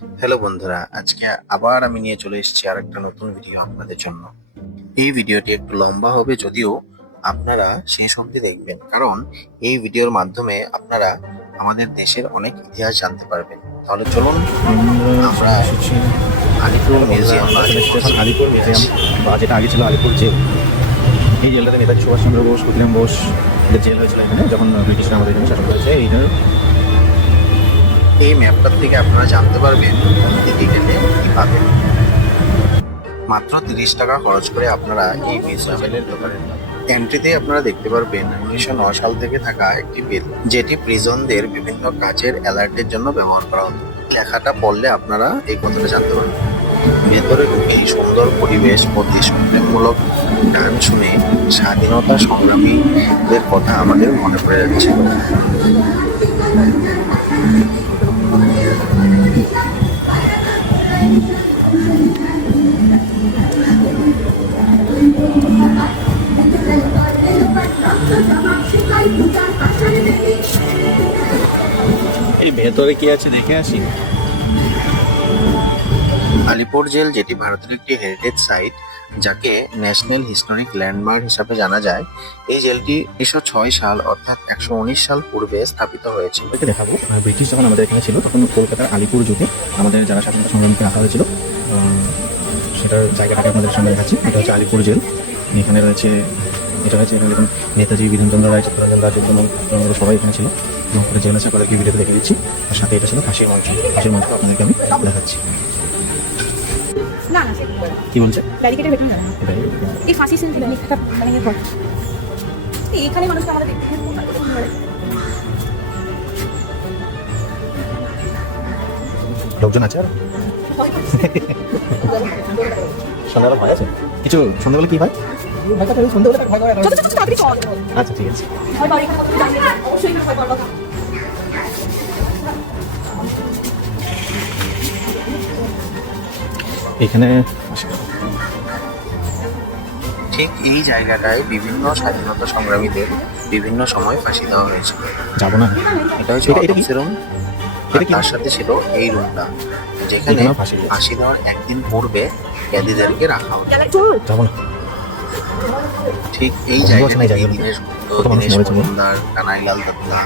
Hello বন্ধুরা, আজকে আবার আমি নিয়ে চলে এসেছি আর একটা নতুন ভিডিও আপনাদের জন্য। এই ভিডিওটি একটু লম্বা হবে, যদিও আপনারা শেষ অবধি দেখবেন, কারণ এই ভিডিওর মাধ্যমে আপনারা আমাদের দেশের অনেক ইতিহাস জানতে পারবেন। তাহলে চলুন আমরা আলিপুর মিউজিয়াম বা আলিপুর মিউজিয়াম বা যেটা আগে ছিল আলিপুর জেল। এই জেলটাতে নেতাজি সুভাষচন্দ্র বোস, ক্ষুদিরাম বোস জেল হয়েছিল এখানে, যখন ব্রিটিশরা আমাদের এখানে শাসন করেছে। এই ম্যাপটার থেকে আপনারা জানতে পারবেন দিল্লি গেলে কি পাবেন। মাত্র 30 টাকা খরচ করে আপনারা এই মিউজিয়ামে যেতে পারেন। এন্ট্রিতে আপনারা দেখতে পারবেন 1909 সাল থেকে থাকা একটি বিল, যেটি প্রিজনদের বিভিন্ন কাজের অ্যালার্টের জন্য ব্যবহার করা হতো। লেখাটা পড়লে আপনারা এই কথাটা জানতে পারবেন। ভেতরে ঢুকেই সুন্দর পরিবেশ ও দেশপ্রেমমূলক গান শুনে স্বাধীনতা সংগ্রামীদের কথা আমাদের মনে পড়ে যাচ্ছে। এই ভেতরে কি আছে দেখে আসি। আলিপুর জেল, যেটি ভারতের একটি হেরিটেজ সাইট, যাকে ন্যাশনাল হিস্টোরিক ল্যান্ডমার্ক হিসাবে জানা যায়, এই জেলটি 1906 সাল অর্থাৎ 119 সাল পূর্বে স্থাপিত হয়েছিল। এটাকে দেখাবো। আর ব্রিটিশ যখন আমাদের এখানে ছিল, তখন কলকাতার আলিপুর যুগে আমাদের যারা স্বাধীনতা সংগ্রামীকে রাখা হয়েছিল, সেটার জায়গাটাকে আপনাদের সামনে দেখাচ্ছি। এটা হচ্ছে আলিপুর জেল। এখানে রয়েছে, এটা হচ্ছে এখানে দেখুন নেতাজি, বিধানচন্দ্র রায়, চিত্তরঞ্জন দাস, যুদ্ধ সবাই এখানে ছিল। এবং পুরো জেল আছে, আপনাদেরকে ভিডিওতে দেখে দিচ্ছি। আর সাথে এটা ছিল ফাঁসির মঞ্চ। ফাঁসির মঞ্চটা আপনাদেরকে আমি দেখাচ্ছি। না না কি বলছে? ব্যারিকেডের ভেতর না, এই ফাঁসি সিন ছিল একটা মানে এখানে মানুষকে আমাদের দেখতে লোকজন আছে আর সন্ধ্যাবেলা ভয় আছে কিছু? সন্ধ্যাবেলা কি হয়? আচ্ছা ঠিক আছে। এখানে ঠিক এই জায়গাটায় বিভিন্ন স্বাধীনতা সংগ্রামীদের বিভিন্ন সময় ফাঁসি দেওয়া হয়েছিল। যাবো না। এটা হচ্ছে এটা কি? অটোপসি রুম, আর তার সাথে ছিল এই রুমটা, যেখানে এখানেও ফাঁসি দিয়েছে। ফাঁসি দেওয়ার একদিন পূর্বে ক্যাদিদেরকে রাখা হতো। যাবো না। ঠিক এই বন্ধু আছে না এই জায়গাটায় জায়গার? দীনেশ গুপ্ত, কত মানুষ দীনেশ মরেছে বল? মজুমদার, কানাইলাল দত্তা,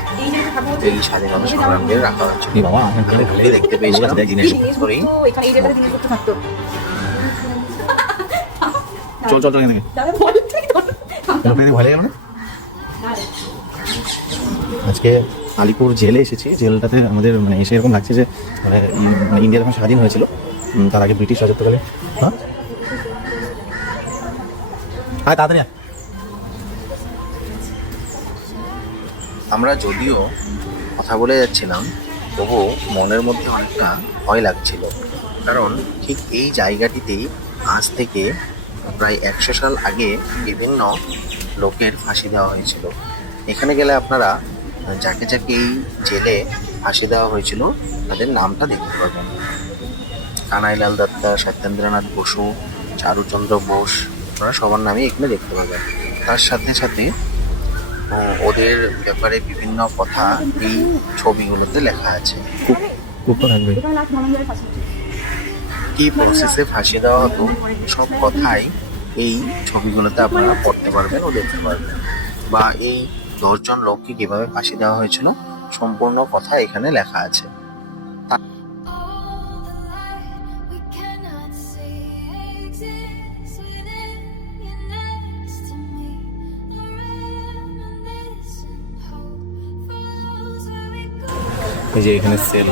এই স্বাধীনতা সংগ্রামীদের রাখা হয়েছিল। এই বাবা, আমি ভালো ঘুরে দেখতে পেয়েছিলাম দেখ দীনেশ জিনিস। গুপ্তরই। এখানে এই জায়গায় জিনিস করতে থাকতো। চল চল চল এখানে ভয় লাগে না। আজকে আলিপুর জেলে এসেছি। জেলটাতে আমাদের মানে এসে এরকম লাগছে যে মানে ইন্ডিয়া যখন স্বাধীন হয়েছিল, তার আগে ব্রিটিশ রাজত্বকালে। হ্যাঁ হ্যাঁ, তাড়াতাড়ি আয়। আমরা যদিও কথা বলে যাচ্ছিলাম, তবু মনের মধ্যে অনেকটা ভয় লাগছিল, কারণ ঠিক এই জায়গাটিতেই আজ থেকে প্রায় 100 সাল আগে বিভিন্ন লোকের ফাঁসি দেওয়া হয়েছিল। এখানে গেলে আপনারা যাকে যাকে এই জেলে ফাঁসি দেওয়া হয়েছিল তাদের নামটা দেখতে পাবেন। কানাইলাল দত্তা, সত্যেন্দ্রনাথ বসু, চারুচন্দ্র বোস, আপনারা সবার নামই এখানে দেখতে পাবেন। তার সাথে সাথে ওদের ব্যাপারে বিভিন্ন কথা এই ছবিগুলোতে লেখা আছে। খুব তো থাকবে। কি প্রসেসে ফাঁসি দেওয়া হতো, সব কথাই এই ছবিগুলোতে আপনারা পড়তে পারবেন ও দেখতে পারবেন। বা এই 10 জন লোককে কিভাবে ফাঁসি দেওয়া হয়েছিল, সম্পূর্ণ কথা এখানে লেখা আছে। এই যে এখানে সেল,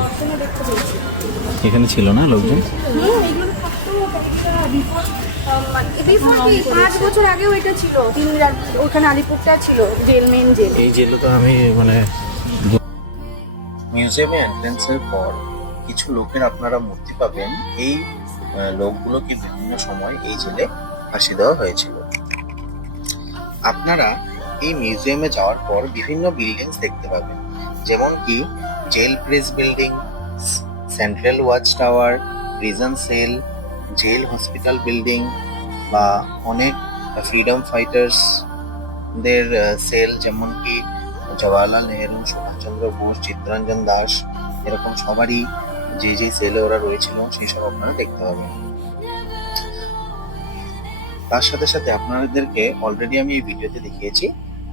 এখানে ছিল না লোকজন। 5 বছর আগেও এটা ছিল, ওখানে আলিপুরটা ছিল জেল, মেন জেল। এই জেলে তো আমি মানে মিউজিয়ামে এন্ট্রেন্সের পর কিছু লোকের আপনারা মূর্তি পাবেন। এই লোকগুলোকে বিভিন্ন সময় এই জেলে ফাঁসি দেওয়া হয়েছিল। আপনারা এই মিউজিয়ামে যাওয়ার পর বিভিন্ন বিল্ডিংস দেখতে পাবেন, যেমন কি jail press building, central watch tower, prison cell, jail hospital building, বা অনেক ফ্রিডম ফাইটার্সদের সেল, যেমন কি জওয়াহরলাল নেহেরু, সুভাষচন্দ্র বোস, চিত্তরঞ্জন দাস, এরকম সবারই যে যে সেলে ওরা রয়েছিল সেই সব আপনারা দেখতে পাবেন। তার সাথে সাথে আপনাদেরকে অলরেডি আমি এই ভিডিওতে দেখিয়েছি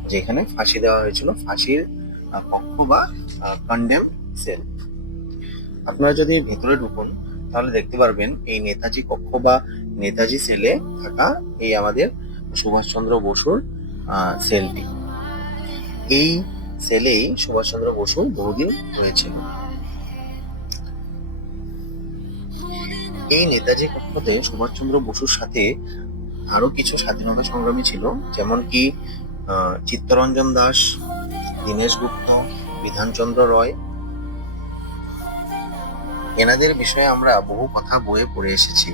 যে এখানে ফাঁসি দেওয়া হয়েছিল, ফাঁসির কক্ষ বা কন্ডেম সেল। আপনারা যদি ভেতরে ঢুকুন তাহলে দেখতে পারবেন এই নেতাজি কক্ষ বা নেতাজি সেলে থাকা এই আমাদের সুভাষচন্দ্র বসুর সেলটি। এই সেলেই সুভাষচন্দ্র বসু বহুদিন হয়েছিল। এই নেতাজি কক্ষতে সুভাষচন্দ্র বসুর সাথে আরো কিছু স্বাধীনতা সংগ্রামী ছিল, যেমন কি চিত্তরঞ্জন দাস, দীনেশ গুপ্ত, বিধানচন্দ্র রয়। এনাদের বিষয়ে আমরা বহু কথা বইয়ে পড়ে এসেছি।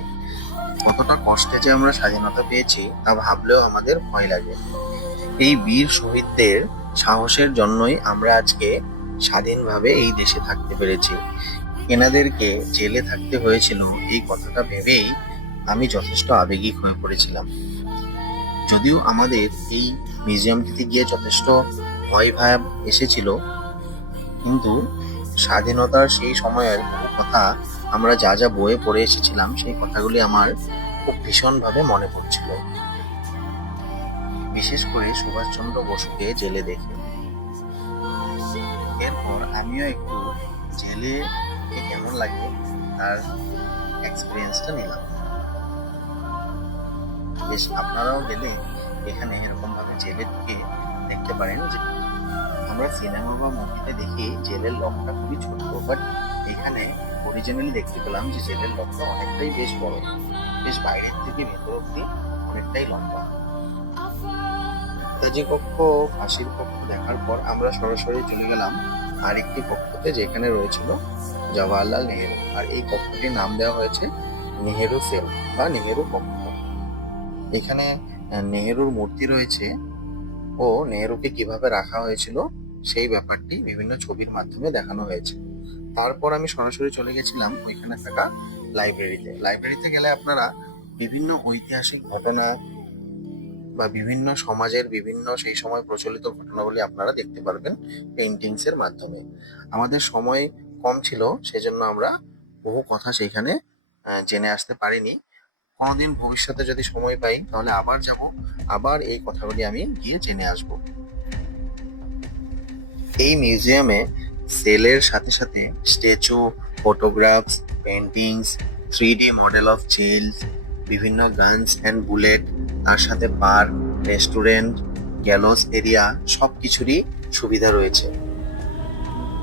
কতটা কষ্টে যে আমরা স্বাধীনতা পেয়েছি তা ভাবলেও আমাদের ভয় লাগে। এই বীর শহীদদের সাহসের জন্যই আমরা আজকে স্বাধীনভাবে এই দেশে থাকতে পেরেছি। এনাদেরকে জেলে থাকতে হয়েছিল এই কথাটা ভেবেই আমি যথেষ্ট আবেগিক হয়ে পড়েছিলাম। যদিও আমাদের এই মিউজিয়ামটিতে গিয়ে যথেষ্ট ভয় ভাব এসেছিল, কিন্তু স্বাধীনতার সেই সময়ের বহু কথা আমরা যা যা বইয়ে পড়ে এসেছিলাম সেই কথাগুলি আমার খুব ভীষণভাবে মনে পড়ছিল, বিশেষ করে সুভাষচন্দ্র বসুকে জেলে দেখে। এরপর আমিও একটু জেলে কেমন লাগে তার এক্সপিরিয়েন্সটা নিলাম। বেশ, আপনারাও গেলে এখানে এরকম ভাবে জেলে থেকে দেখতে পারেন যে আমরা সিনেমা বা মুভিতে দেখি জেলের লকটা খুবই ছোট, বাট এখানে অরিজিনালি দেখতে পেলাম যে জেলের লকটা অনেকটাই বেশ বড়, বেশ বাইরের থেকে ভেতর অব্দি অনেকটাই লম্বা। নেতাজি কক্ষ, ফাঁসির কক্ষ দেখার পর আমরা সরাসরি চলে গেলাম আরেকটি কক্ষতে, যেখানে রয়েছিল জওয়াহরলাল নেহেরু, আর এই কক্ষটির নাম দেওয়া হয়েছে নেহেরু সেল বা নেহেরু কক্ষ। এখানে নেহেরুর মূর্তি রয়েছে ও নেহেরুকে কিভাবে রাখা হয়েছিল সেই ব্যাপারটি বিভিন্ন ছবির মাধ্যমে দেখানো হয়েছে। তারপর আমি সরাসরি চলে গেছিলাম ওইখানে থাকা লাইব্রেরিতে। লাইব্রেরিতে গেলে আপনারা বিভিন্ন ঐতিহাসিক ঘটনা বা বিভিন্ন সমাজের বিভিন্ন সেই সময় প্রচলিত ঘটনাবলী আপনারা দেখতে পারবেন পেইন্টিংস এর মাধ্যমে। আমাদের সময় কম ছিল, সেজন্য আমরা বহু কথা সেইখানে জেনে আসতে পারিনি। কোনোদিন ভবিষ্যতে যদি সময় পাই তাহলে আবার যাব, আবার এই কথাগুলি আমি গিয়ে জেনে আসব। এই মিউজিয়ামে সেলের সাথে সাথে statue, photographs, paintings, 3D model of jails, বিভিন্ন গানস অ্যান্ড বুলেট, তার সাথে পার্ক, রেস্টুরেন্ট, গ্যালোস এরিয়া সব কিছুরই সুবিধা রয়েছে।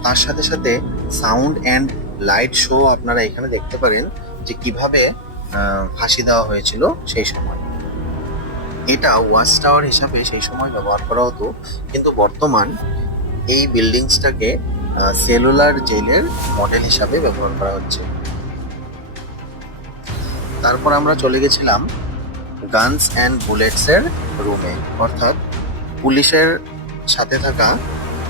তার সাথে সাথে সাউন্ড অ্যান্ড লাইট শো আপনারা এখানে দেখতে পারেন যে কিভাবে ফাঁসি দেওয়া হয়েছিল সেই সময়। এটা ওয়াচ টাওয়ার হিসাবে সেই সময় ব্যবহার করা হতো, কিন্তু বর্তমান এই বিল্ডিংসটাকে সেলুলার জেলের মডেল হিসাবে ব্যবহার করা হচ্ছে। তারপর আমরা চলে গেছিলাম গানস অ্যান্ড বুলেটস এর রুমে, অর্থাৎ পুলিশের সাথে থাকা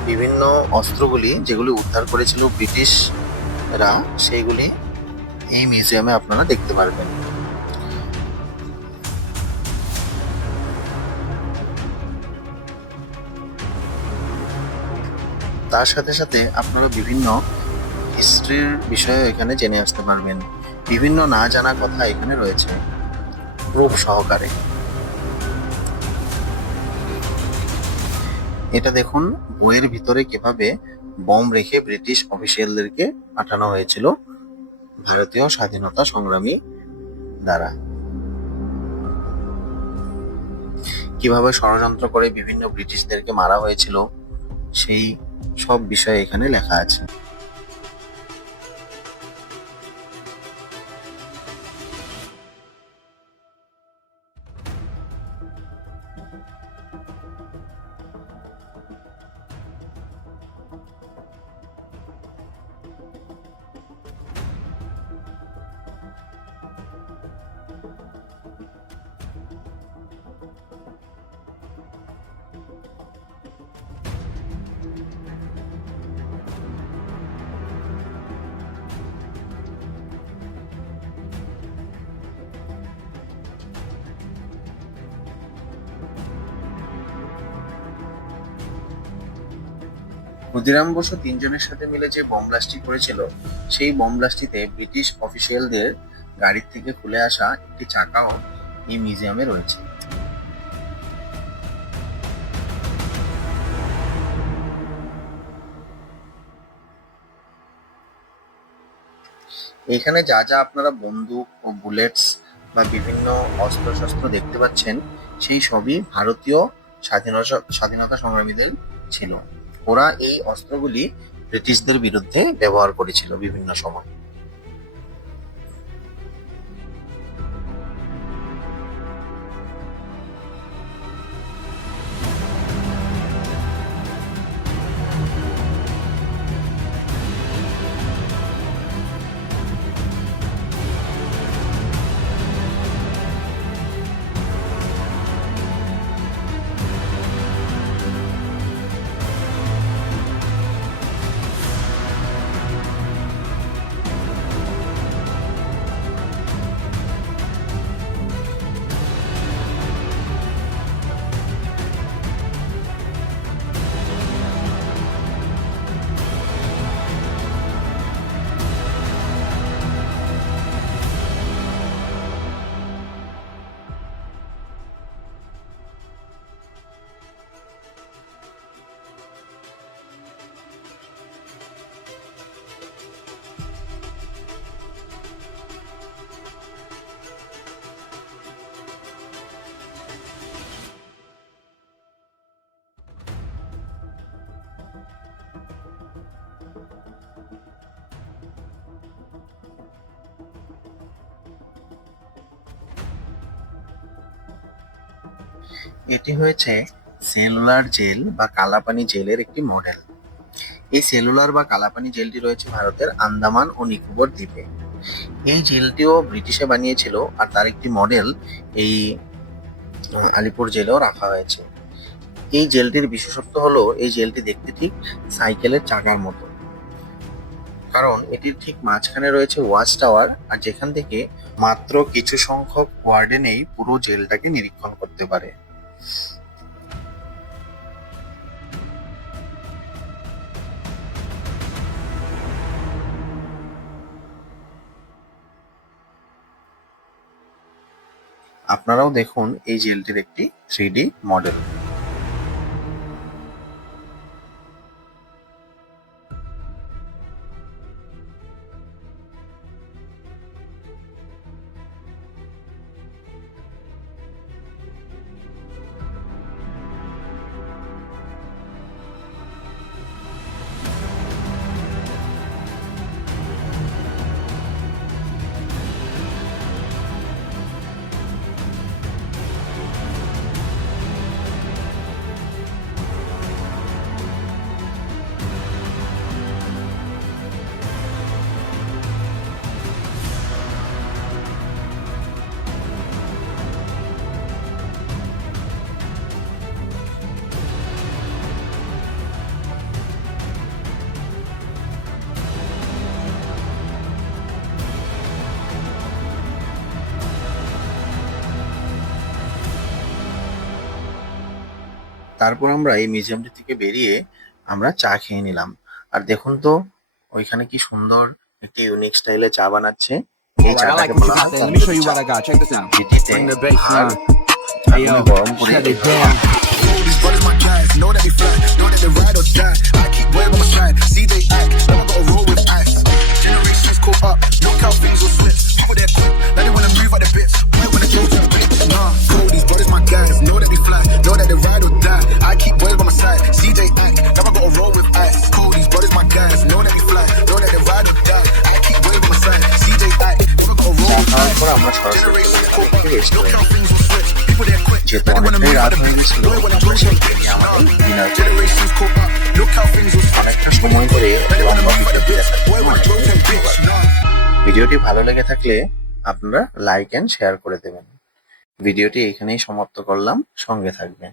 বিভিন্ন অস্ত্রগুলি যেগুলি উদ্ধার করেছিল ব্রিটিশরা, সেইগুলি এই মিউজিয়ামে আপনারা দেখতে পারবেন। তার সাথে সাথে আপনারা বিভিন্ন হিস্ট্রির বিষয়ে এখানে জেনে আসতে পারবেন। বিভিন্ন না জানা কথা এখানে রয়েছে প্রুফ সহকারে। এটা দেখুন বইয়ের ভিতরে কিভাবে বম রেখে ব্রিটিশ অফিসিয়ালদেরকে পাঠানো হয়েছিল ভারতীয় স্বাধীনতা সংগ্রামী দ্বারা, কিভাবে ষড়যন্ত্র করে বিভিন্ন ব্রিটিশদেরকে মারা হয়েছিল সেই সব বিষয় এখানে লেখা আছে। ক্ষুদিরাম বসু তিনজনের সাথে মিলে যে বোম ব্লাস্টটি করেছিল, সেই বোম ব্লাস্টটিতে ব্রিটিশ অফিসিয়ালদের গাড়ির থেকে খুলে আসা একটি চাকাও এই মিউজিয়ামে রয়েছে। এখানে যা যা আপনারা বন্দুক ও বুলেটস বা বিভিন্ন অস্ত্রশস্ত্র দেখতে পাচ্ছেন, সেই সবই ভারতীয় স্বাধীনতা সংগ্রামীদের ছিল। ওরা এই অস্ত্রগুলি ব্রিটিশদের বিরুদ্ধে ব্যবহার করেছিল বিভিন্ন সময়। এটি হয়েছে সেলুলার জেল বা কালাপানি জেলের একটি মডেল। এই সেলুলার বা কালাপানি জেলটি রয়েছে ভারতের আন্দামান ও নিকোবর দ্বীপে। এই জেলটিও ব্রিটিশে বানিয়েছিল, আর তার একটি মডেল এই আলিপুর জেলেও রাখা হয়েছে। এই জেলটির বিশেষত্ব হলো এই জেলটি দেখতে ঠিক সাইকেলের চাকার মতো, কারণ এটির ঠিক মাঝখানে রয়েছে ওয়াচ টাওয়ার, আর যেখান থেকে মাত্র কিছু সংখ্যক ওয়ার্ডেনেই পুরো জেলটাকে নিরীক্ষণ করতে পারে। আপনারাও দেখুন এই জেলটির একটি 3D মডেল। তারপর আমরা এই মিউজিয়ামটি থেকে বেরিয়ে আমরা চা খেয়ে নিলাম। আর দেখুন তো ওইখানে কি সুন্দর একটি ইউনিক স্টাইলে চা বানাচ্ছে। এই Alright, I like চাটাকে what you বলা got হয় there. Let me show you চা। what I got. Check this out. এটিতে Bring the bass ভাত down. Hey, yo, আগুনে গরম করে shut it এইভাবে down. These brothers my guys, know that we fly, know that they ride or die. I keep way on my side, see they act, never gotta roll with ice. Generations caught up, look how things will switch. People they're quick, now they wanna move out their bits. Boy wanna kill to the bitch. Cool, these brothers my guys, know that we fly, know that they ride or die. I keep way on my side, see they act, never gotta roll with ice. Cool, these brothers my guys, know that we fly, know that they ride or die. I keep way on my side, see they act, never gotta roll চা with খাওয়ার ice. পর আমরা সরাসরি Generations চলে caught গেলাম একটি up, look how রেস্টুরেন্টে। things will switch. People they're quick, যেহেতু now they wanna অনেকটাই move out রাত their হয়ে bits. গেছিল, Boy wanna আমরা kill to সেই the থেকে bitch. আমাদের ডিনার করে Generations caught up, look how things will switch. অনেকটা সময় ধরে লম্বা ভিডিওটি দেখার জন্য Boy wanna অনেক kill to the অনেক bitch. ধন্যবাদ। ভিডিওটি ভালো লেগে থাকলে আপনারা লাইক এন্ড শেয়ার করে দেবেন। ভিডিওটি এখানেই সমাপ্ত করলাম, সঙ্গে থাকবেন।